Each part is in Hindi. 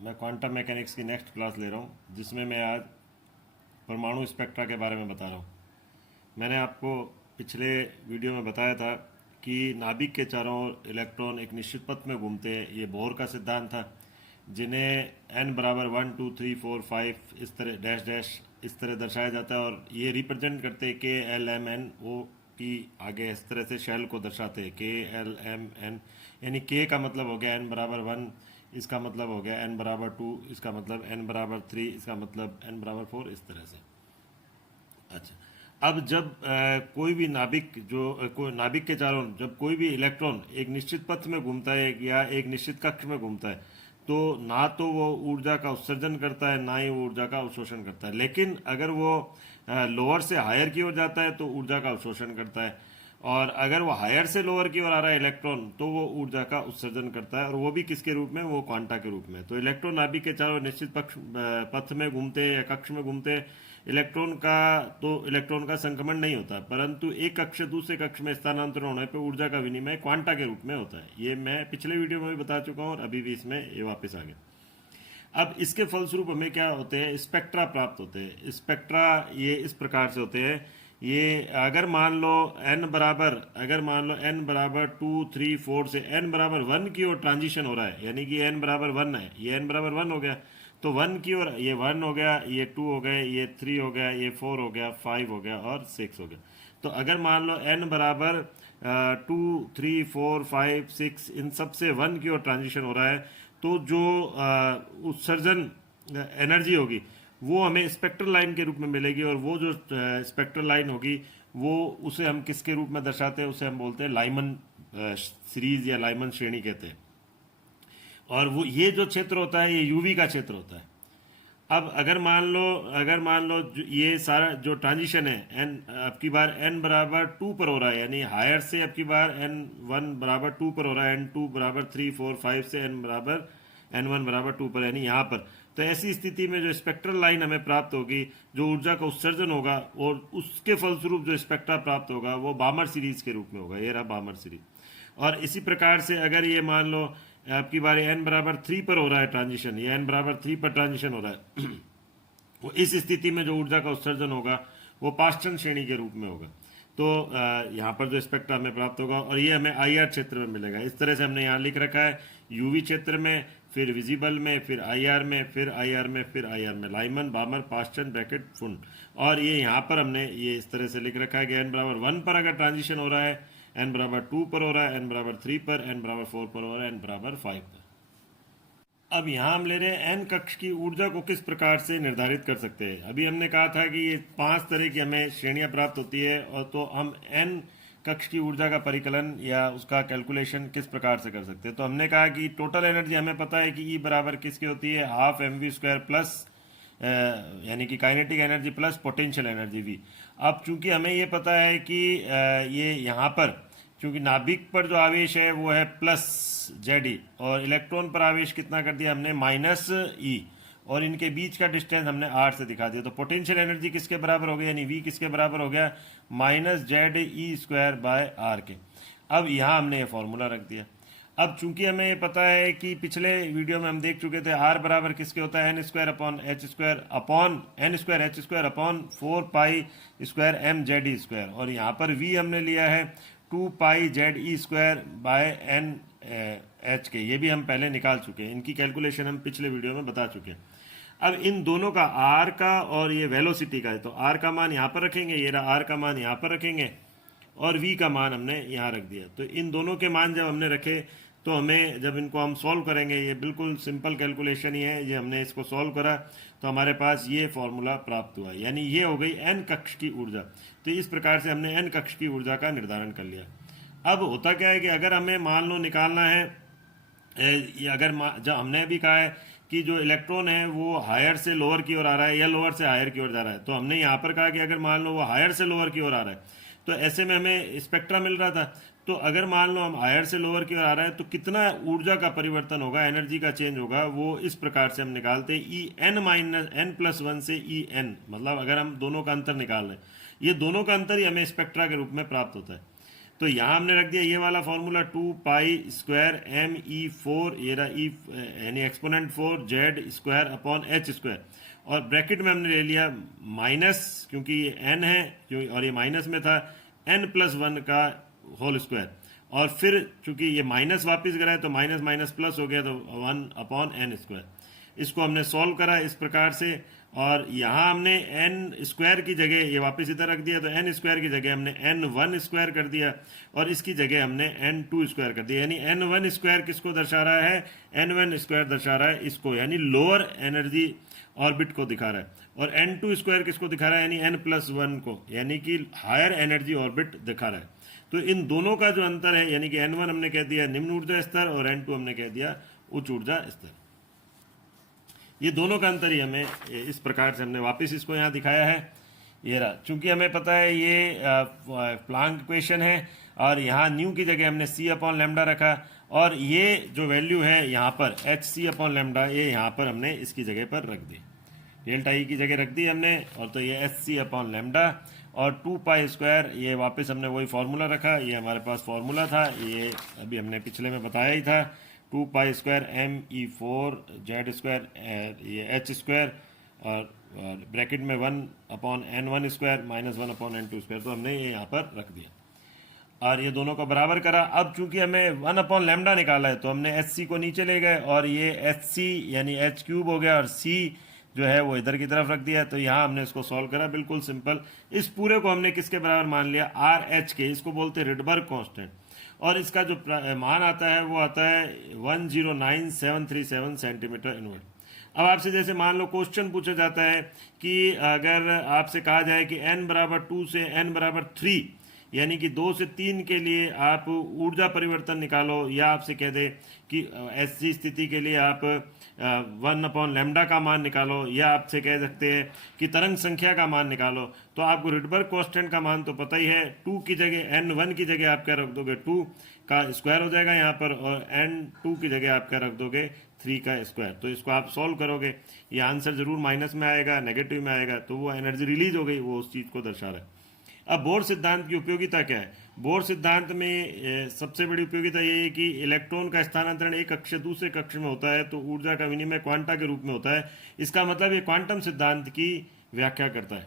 मैं क्वांटम मैकेनिक्स की नेक्स्ट क्लास ले रहा हूँ, जिसमें मैं आज परमाणु स्पेक्ट्रा के बारे में बता रहा हूँ। मैंने आपको पिछले वीडियो में बताया था कि नाभिक के चारों ओर इलेक्ट्रॉन एक निश्चित पथ में घूमते हैं। ये बोर का सिद्धांत था, जिन्हें n बराबर 1 2 3 4 5 इस तरह डैश डैश इस तरह दर्शाया जाता है, और ये रिप्रेजेंट करते हैं K L M N O P. आगे इस तरह से शेल को दर्शाते हैं के एल एम एन, यानी के का मतलब हो गया n बराबर 1, इसका मतलब हो गया n बराबर 2, इसका मतलब n बराबर 3, इसका मतलब n बराबर 4, इस तरह से। अच्छा, अब जब कोई भी नाभिक कोई नाभिक के चारों जब कोई भी इलेक्ट्रॉन एक निश्चित पथ में घूमता है या एक निश्चित कक्ष में घूमता है, तो ना तो वो ऊर्जा का उत्सर्जन करता है, ना ही वो ऊर्जा का अवशोषण करता है। लेकिन अगर वो लोअर से हायर की ओर जाता है तो ऊर्जा का अवशोषण करता है, और अगर वो हायर से लोअर की ओर आ रहा है इलेक्ट्रॉन, तो वो ऊर्जा का उत्सर्जन करता है, और वो भी किसके रूप में? वो क्वांटा के रूप में। तो इलेक्ट्रॉन नाभिक के चारों निश्चित पथ में घूमते हैं या कक्ष में घूमते हैं। इलेक्ट्रॉन का संक्रमण नहीं होता, परंतु एक कक्ष से दूसरे कक्ष में स्थानांतरण होने पर ऊर्जा का विनिमय क्वांटा के रूप में होता है। ये मैं पिछले वीडियो में भी बता चुका हूँ और अभी भी इसमें ये वापस आ गया। अब इसके फलस्वरूप हमें क्या होते हैं? स्पेक्ट्रा प्राप्त होते हैं। स्पेक्ट्रा ये इस प्रकार से होते हैं। ये अगर मान लो n बराबर 2 3 4 से n बराबर 1 की ओर ट्रांजिशन हो रहा है, यानी कि n बराबर 1 है, ये n बराबर 1 हो गया, तो 1 की ओर ये 1 हो गया, ये 2 हो गए, ये 3 हो गया, ये 4 हो गया, 5 हो गया और 6 हो गया। तो अगर मान लो n बराबर 2 3 4 5 6 इन सब से 1 की ओर ट्रांजिशन हो रहा है, तो जो उत्सर्जन एनर्जी होगी वो हमें स्पेक्ट्रल लाइन के रूप में मिलेगी, और वो जो स्पेक्ट्रल लाइन होगी वो उसे हम किसके रूप में दर्शाते हैं? उसे हम बोलते हैं लाइमन सीरीज या लाइमन श्रेणी कहते हैं। और वो ये जो क्षेत्र होता है ये यूवी का क्षेत्र होता है। अब अगर मान लो ये सारा जो ट्रांजिशन है एन अब की बार n बराबर 2 पर हो रहा है, यानी हायर से अब की बार n1 बराबर 2 पर हो रहा है, n2 बराबर 3 4 5 से n1 बराबर 2 पर, यानी यहाँ पर। तो ऐसी स्थिति में जो स्पेक्ट्रल लाइन हमें प्राप्त होगी, जो ऊर्जा का उत्सर्जन होगा और उसके फलस्वरूप जो स्पेक्ट्रा प्राप्त होगा, वो बामर सीरीज के रूप में होगा। ये रहा बामर सीरीज। और इसी प्रकार से अगर ये मान लो आपकी बारी n बराबर 3 पर हो रहा है ट्रांजिशन, ये n बराबर 3 पर ट्रांजिशन हो रहा है वो इस स्थिति में जो ऊर्जा का उत्सर्जन होगा वो पास्टन श्रेणी के रूप में होगा। तो यहाँ पर जो स्पेक्ट्रा हमें प्राप्त होगा, और ये हमें IR क्षेत्र में मिलेगा। इस तरह से हमने यहाँ लिख रखा है, यूवी क्षेत्र में, फिर विजिबल में, फिर IR में, फिर IR में, फिर IR में, लाइमन, बामर, पास्टन, ब्रैकेट, फुंड। और ये यहाँ पर हमने ये इस तरह से लिख रखा है कि n बराबर 1 पर अगर ट्रांजिशन हो रहा है, n बराबर 2 पर हो रहा है, n बराबर 3 पर, n बराबर 4 पर हो रहा है, n बराबर 5 पर। अब यहाँ हम ले रहे हैं n कक्ष की ऊर्जा को किस प्रकार से निर्धारित कर सकते हैं। अभी हमने कहा था कि ये 5 तरह की हमें श्रेणियां प्राप्त होती है, और तो हम n कक्ष की ऊर्जा का परिकलन या उसका कैलकुलेशन किस प्रकार से कर सकते हैं। तो हमने कहा कि टोटल एनर्जी हमें पता है कि E बराबर किसकी होती है? हाफ mv² प्लस यानी कि kinetic energy plus potential energy V। अब चूंकि हमें ये पता है कि ये यहाँ पर चूंकि नाभिक पर जो आवेश है वो है प्लस Ze, और इलेक्ट्रॉन पर आवेश कितना कर दिया हमने? माइनस E, और इनके बीच का डिस्टेंस हमने R से दिखा दिया। तो पोटेंशियल एनर्जी किसके बराबर हो गया, यानी V किसके बराबर हो गया? माइनस Ze² बाय R के। अब यहाँ हमने ये फॉर्मूला रख दिया। अब चूंकि हमें ये पता है कि पिछले वीडियो में हम देख चुके थे R बराबर किसके होता है? n² upon h² upon n² h² upon 4 pi square mze², और यहाँ पर V हमने लिया है 2 पाई ze² बाय n h के। ये भी हम पहले निकाल चुके हैं, इनकी कैलकुलेशन हम पिछले वीडियो में बता चुके हैं। अब इन दोनों का R का और ये वेलोसिटी का है, तो R का मान यहाँ पर रखेंगे, ये रहा R का मान यहाँ पर रखेंगे, और V का मान हमने यहाँ रख दिया। तो इन दोनों के मान जब हमने रखे, तो हमें जब इनको हम सॉल्व करेंगे, ये बिल्कुल सिंपल कैलकुलेशन ही है, ये हमने इसको सॉल्व करा तो हमारे पास ये फॉर्मूला प्राप्त हुआ, यानी ये हो गई n कक्ष की ऊर्जा। तो इस प्रकार से हमने n कक्ष की ऊर्जा का निर्धारण कर लिया। अब होता क्या है कि अगर हमें मान लो निकालना है, जब हमने भी कहा है कि जो इलेक्ट्रॉन है वो हायर से लोअर की ओर आ रहा है या लोअर से हायर की ओर जा रहा है, तो हमने यहाँ पर कहा कि अगर मान लो वो हायर से लोअर की ओर आ रहा है, तो ऐसे में हमें स्पेक्ट्रा मिल रहा था। तो अगर मान लो हम हायर से लोअर की ओर आ रहा है, तो कितना ऊर्जा का परिवर्तन होगा, एनर्जी का चेंज होगा, वो इस प्रकार से हम निकालते हैं En-n+1 से En। मतलब अगर हम दोनों का अंतर निकाल रहे हैं, ये दोनों का अंतर ही हमें स्पेक्ट्रा के रूप में प्राप्त होता है। तो यहाँ हमने रख दिया ये वाला फॉर्मूला 2 पाई स्क्वायर ME4, ये रहा ई यानी exponent 4 Z square upon H square, और ब्रैकेट में हमने ले लिया माइनस, क्योंकि ये n है और ये माइनस में था, n+1 का होल स्क्वायर, और फिर चूंकि ये माइनस वापस करा है तो माइनस माइनस प्लस हो गया, तो 1/n²। इसको हमने सॉल्व करा इस प्रकार से, और यहाँ हमने n स्क्वायर की जगह ये वापस इधर रख दिया, तो n स्क्वायर की जगह हमने n1 स्क्वायर कर दिया, और इसकी जगह हमने n2 स्क्वायर कर दिया। यानी n1 स्क्वायर किसको दर्शा रहा है, n1 स्क्वायर दर्शा रहा है इसको, यानी लोअर एनर्जी ऑर्बिट को दिखा रहा है, और n2 स्क्वायर किसको दिखा रहा है, यानी n+1 को, यानी कि हायर एनर्जी ऑर्बिट दिखा रहा है। तो इन दोनों का जो अंतर है, यानी कि n1 हमने कह दिया निम्न ऊर्जा स्तर और n2 हमने कह दिया उच्च ऊर्जा स्तर, ये दोनों का अंतर ही हमें इस प्रकार से हमने वापस इसको यहाँ दिखाया है। ये रहा, चूंकि हमें पता है ये प्लांक इक्वेशन है, और यहाँ न्यू की जगह हमने c/λ रखा, और ये जो वैल्यू है यहाँ पर hc/λ, ये यहाँ पर हमने इसकी जगह पर रख दी, डेल्टा ई की जगह रख दी हमने, और तो ये hc/λ, और 2 पाई स्क्वायर, ये वापस हमने वही फार्मूला रखा, ये हमारे पास फार्मूला था, ये अभी हमने पिछले में बताया ही था, 2 pi square ME4 Z square, ये एच स्क्वायर, और ब्रैकेट में 1/n1 square minus 1/n2 square, तो हमने ये यहाँ पर रख दिया, और ये दोनों को बराबर करा। अब चूंकि हमें 1/λ निकाला है, तो हमने hc को नीचे ले गए, और ये hc यानी h³ हो गया, और c जो है वो इधर की तरफ रख दिया। तो यहाँ हमने इसको सॉल्व करा, बिल्कुल सिंपल। इस पूरे को हमने किसके बराबर मान लिया, RH के, इसको बोलते हैं रिडबर्ग कांस्टेंट, और इसका जो मान आता है वो आता है 109737 सेंटीमीटर इनवर्ट। अब आपसे जैसे मान लो क्वेश्चन पूछा जाता है कि अगर आपसे कहा जाए कि n=2 से n=3, यानी कि 2 से 3 के लिए आप ऊर्जा परिवर्तन निकालो, या आपसे कह दे कि ऐसी स्थिति के लिए आप 1/λ का मान निकालो, या आपसे कह सकते हैं कि तरंग संख्या का मान निकालो, तो आपको रिडबर्ग कांस्टेंट का मान तो पता ही है। 2 की जगह n1 की जगह आप क्या रख दोगे, 2 का स्क्वायर हो जाएगा यहाँ पर, और n2 की जगह आप क्या रख दोगे, 3 का स्क्वायर। तो इसको आप सॉल्व करोगे, ये आंसर जरूर माइनस में आएगा, नेगेटिव में आएगा, तो वो एनर्जी रिलीज हो गई, वो उस चीज़ को दर्शा रहा है। अब बोर सिद्धांत की उपयोगिता क्या है, बोर सिद्धांत में सबसे बड़ी उपयोगिता ये है कि इलेक्ट्रॉन का स्थानांतरण एक कक्ष से दूसरे कक्ष में होता है, तो ऊर्जा का विनिमय क्वांटा के रूप में होता है। इसका मतलब ये क्वांटम सिद्धांत की व्याख्या करता है,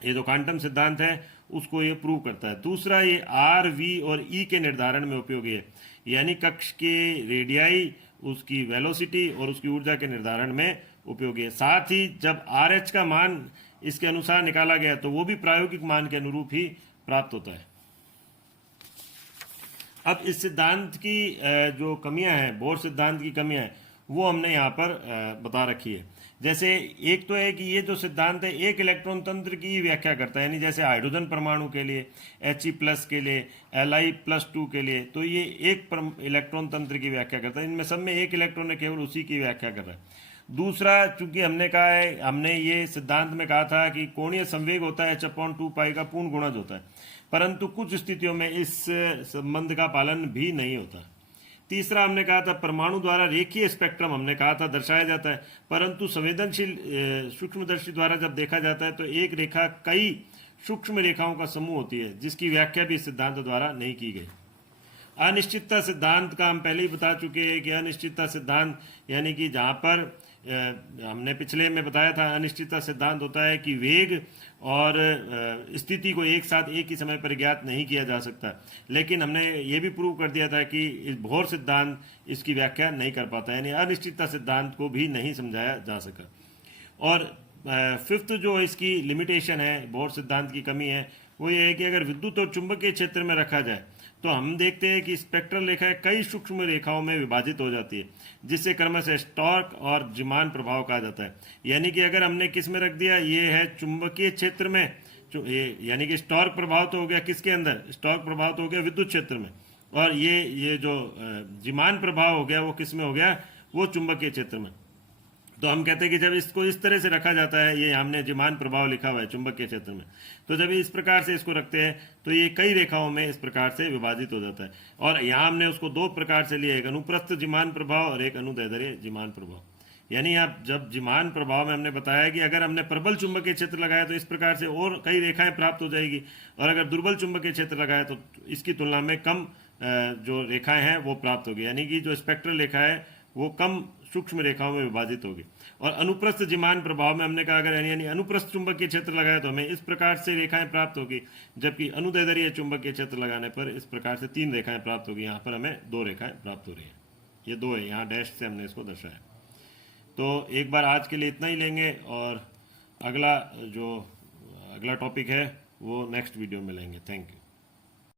ये जो क्वांटम सिद्धांत है उसको ये प्रूव करता है। दूसरा, ये R, V और E के निर्धारण में उपयोगी है, यानी कक्ष के रेडियाई, उसकी वेलोसिटी और उसकी ऊर्जा के निर्धारण में उपयोगी है। साथ ही जब RH का मान इसके अनुसार निकाला गया, तो वो भी प्रायोगिक मान के अनुरूप ही प्राप्त होता है। अब इस सिद्धांत की जो कमियां हैं, बोर सिद्धांत की कमियां हैं, वो हमने यहाँ पर बता रखी है। जैसे एक तो है कि ये जो सिद्धांत है एक इलेक्ट्रॉन तंत्र की व्याख्या करता है, यानी जैसे हाइड्रोजन परमाणु के लिए, He+ के लिए, Li+2 के लिए, तो ये एक इलेक्ट्रॉन तंत्र की व्याख्या करता है। इनमें सब में एक इलेक्ट्रॉन है, केवल उसी की व्याख्या कर रहा है। दूसरा, चूंकि हमने कहा है, हमने ये सिद्धांत में कहा था कि कोणीय संवेग होता है h/2 पाई का पूर्ण गुणज होता है, परंतु कुछ स्थितियों में इस संबंध का पालन भी नहीं होता। तीसरा, हमने कहा था परमाणु द्वारा रेखीय स्पेक्ट्रम हमने कहा था दर्शाया जाता है, परंतु संवेदनशील सूक्ष्मदर्शी द्वारा जब देखा जाता है तो एक रेखा कई सूक्ष्म रेखाओं का समूह होती है, जिसकी व्याख्या भी सिद्धांत द्वारा नहीं की गई। अनिश्चितता सिद्धांत का हम पहले ही बता चुके हैं कि अनिश्चितता सिद्धांत यानी कि जहाँ पर हमने पिछले में बताया था, अनिश्चितता सिद्धांत होता है कि वेग और स्थिति को एक साथ एक ही समय पर ज्ञात नहीं किया जा सकता, लेकिन हमने ये भी प्रूव कर दिया था कि इस बोर सिद्धांत इसकी व्याख्या नहीं कर पाता, यानी अनिश्चितता सिद्धांत को भी नहीं समझाया जा सका। और फिफ्थ जो इसकी लिमिटेशन है, बोर सिद्धांत की कमी है, वो ये है कि अगर विद्युत और चुंबकीय क्षेत्र में रखा जाए तो हम देखते हैं कि स्पेक्ट्रल रेखाएं कई सूक्ष्म रेखाओं में विभाजित हो जाती है, जिससे क्रमशः स्टॉर्क और जिमान प्रभाव कहा जाता है। यानी कि अगर हमने किस में रख दिया, ये है चुंबकीय क्षेत्र में, यानी कि स्टॉर्क प्रभाव तो हो गया किसके अंदर, स्टॉर्क प्रभाव तो हो गया विद्युत क्षेत्र में, और ये जो जिमान प्रभाव हो गया वो किस में हो गया, वो चुंबकीय क्षेत्र में। तो हम कहते हैं कि जब इसको इस तरह से रखा जाता है, ये हमने जिमान प्रभाव लिखा हुआ है चुंबकीय क्षेत्र में, तो जब इस प्रकार से इसको रखते हैं तो ये कई रेखाओं में इस प्रकार से विभाजित हो जाता है। और यहाँ हमने उसको दो प्रकार से लिया, एक अनुप्रस्थ जिमान प्रभाव और एक अनुदैर्ध्य जिमान प्रभाव। यानी आप जब जिमान प्रभाव में हमने बताया कि अगर हमने प्रबल चुंबकीय क्षेत्र लगाया तो इस प्रकार से और कई रेखाएं प्राप्त हो जाएगी, और अगर दुर्बल चुंबकीय क्षेत्र लगाया तो इसकी तुलना में कम जो रेखाएं हैं वो प्राप्त होगी, यानी कि जो स्पेक्ट्रल रेखा है वो कम सूक्ष्म रेखाओं में विभाजित होगी। और अनुप्रस्थ जिमान प्रभाव में हमने कहा अगर यानी अनुप्रस्थ चुंबकीय क्षेत्र लगाया तो हमें इस प्रकार से रेखाएं प्राप्त होगी, जबकि अनुदैर्ध्य चुंबकीय क्षेत्र लगाने पर इस प्रकार से 3 रेखाएं प्राप्त होगी। यहाँ पर हमें 2 रेखाएं प्राप्त हो रही हैं, ये 2 है, यहाँ डैश से हमने इसको दर्शाया। तो एक बार आज के लिए इतना ही लेंगे, और अगला टॉपिक है वो नेक्स्ट वीडियो में लेंगे। Thank you.